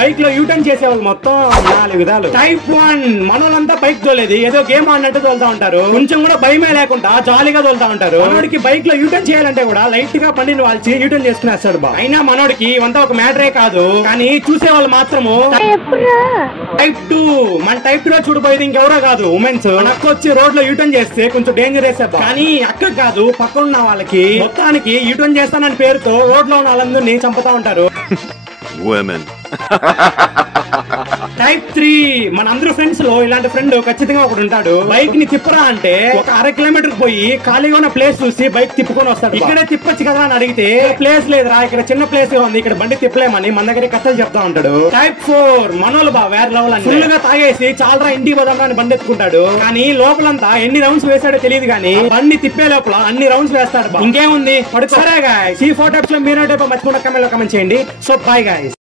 Bike లో U turn చేసేవాళ్ళు మొత్తం 4 విధాలు. టైప్ 1 మనోళ్ళంతా బైక్ తోలేది ఏదో గేమ్ ఆడినట్టు తోలుతా ఉంటారు. కొంచెం కూడా భయమే లేకుండా జాలీగా తోలుతా ఉంటారు. మనోడికి బైక్ లో యూటర్న్ చేయాలంటే కూడా లైట్ గా బండిని వాల్చి యూటర్న్ చేసుకునేస్తాడు బా. అయినా మనోడికి ఇవంతా ఒక మ్యాటరే కాదు. కానీ చూసే వాళ్ళు మాత్రము టైప్ 2. మన టైప్ 2 చూడబోయేది ఇంకెవరో కాదు, ఉమెన్స్. అక్క వచ్చి రోడ్ లో యూటర్న్ చేస్తే కొంచెం డేంజరస్. కానీ అక్క కాదు, పక్కన ఉన్న వాళ్ళకి మొత్తానికి యూటర్న్ చేస్తానని పేరుతో రోడ్ లో ఉన్న వాళ్ళందరినీ చంపుతా ఉంటారు. టైప్ 3 మన అందరూ ఫ్రెండ్స్ లో ఇలాంటి ఫ్రెండ్ ఖచ్చితంగా ఒకటి ఉంటాడు. బైక్ ని తిప్పరా అంటే ఒక 1/2 కిలోమీటర్ పోయి ఖాళీగా ఉన్న ప్లేస్ చూసి బైక్ తిప్పుకొని వస్తాడు. ఇక్కడే తిప్పొచ్చు కదా అని అడిగితే ప్లేస్ లేదురా, ఇక్కడ చిన్న ప్లేస్ ఉంది, ఇక్కడ బండి తిప్పలేమని మన దగ్గర కథలు చెప్తా ఉంటాడు. టైప్ 4 మనోళ్ళు బా వేరే లెవెల్ అని ఫుల్ గా తాగేసి చాలరా ఇంటికి పోదాం అని బండి ఎత్తుకుంటాడు. కానీ లోపలంతా ఎన్ని రౌండ్స్ వేసాడో తెలియదు, కానీ బండి తిప్పే లోపల అన్ని రౌండ్స్ వేస్తాడు. ఇంకేముంది పడుకోరా గాయ్స్. ఈ 4 టైప్స్ లో మీరు మర్చిపోయిన కమెంట్ చేయండి. So by guys.